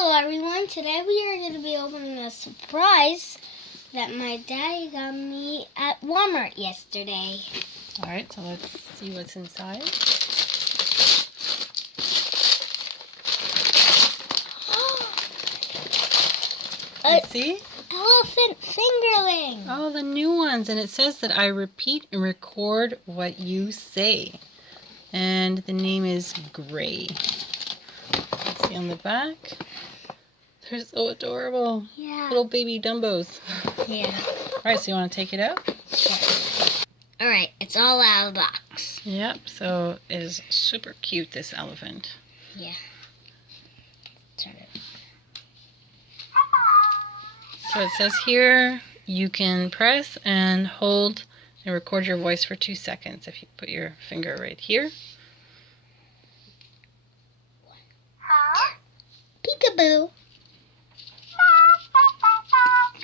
Hello everyone, today we are going to be opening a surprise that my daddy got me at Walmart yesterday. Alright, so let's see what's inside. Let's see. Elephant fingerling. Oh, the new ones. And it says that I repeat and record what you say. And the name is Gray. Let's see on the back. They're so adorable. Yeah. Little baby Dumbos. Yeah. Alright, so you want to take it out? Yeah. Alright, it's all out of the box. Yep, so it is super cute, this elephant. Yeah. Turn it. So it says here you can press and hold and record your voice for 2 seconds if you put your finger right here. Peekaboo.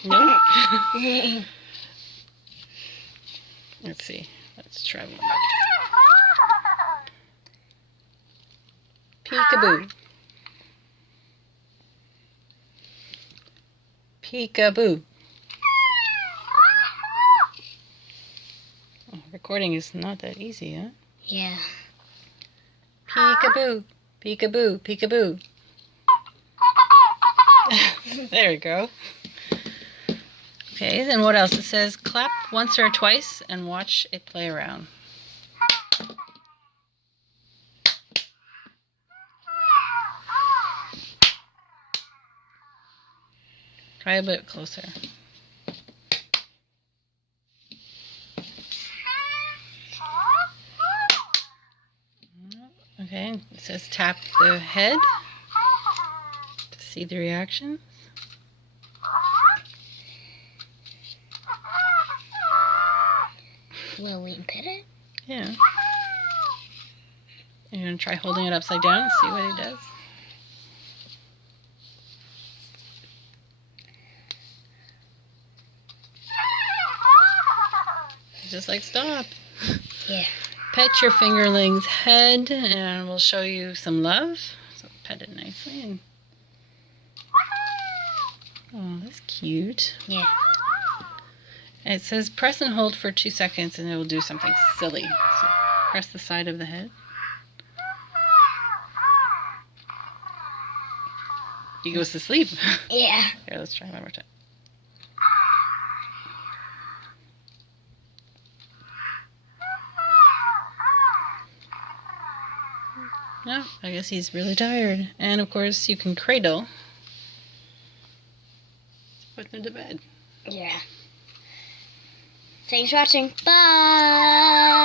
Nope. Let's see. Let's try one more. Peekaboo. Peekaboo. Oh, recording is not that easy, huh? Yeah. Peekaboo. Peekaboo. Peekaboo. There we go. Okay, then what else? It says clap once or twice and watch it play around. Try a bit closer. Okay, it says tap the head to see the reaction. Will we pet it? Yeah. You're going to try holding it upside down and see what it does. Just like stop. Yeah. Pet your fingerling's head and we'll show you some love. So pet it nicely. And... oh, that's cute. Yeah. And it says press and hold for 2 seconds and it will do something silly. So press the side of the head. He goes to sleep. Yeah. Here, let's try one more time. No, I guess he's really tired. And of course you can cradle. Put him to bed. Yeah. Thanks for watching. Bye.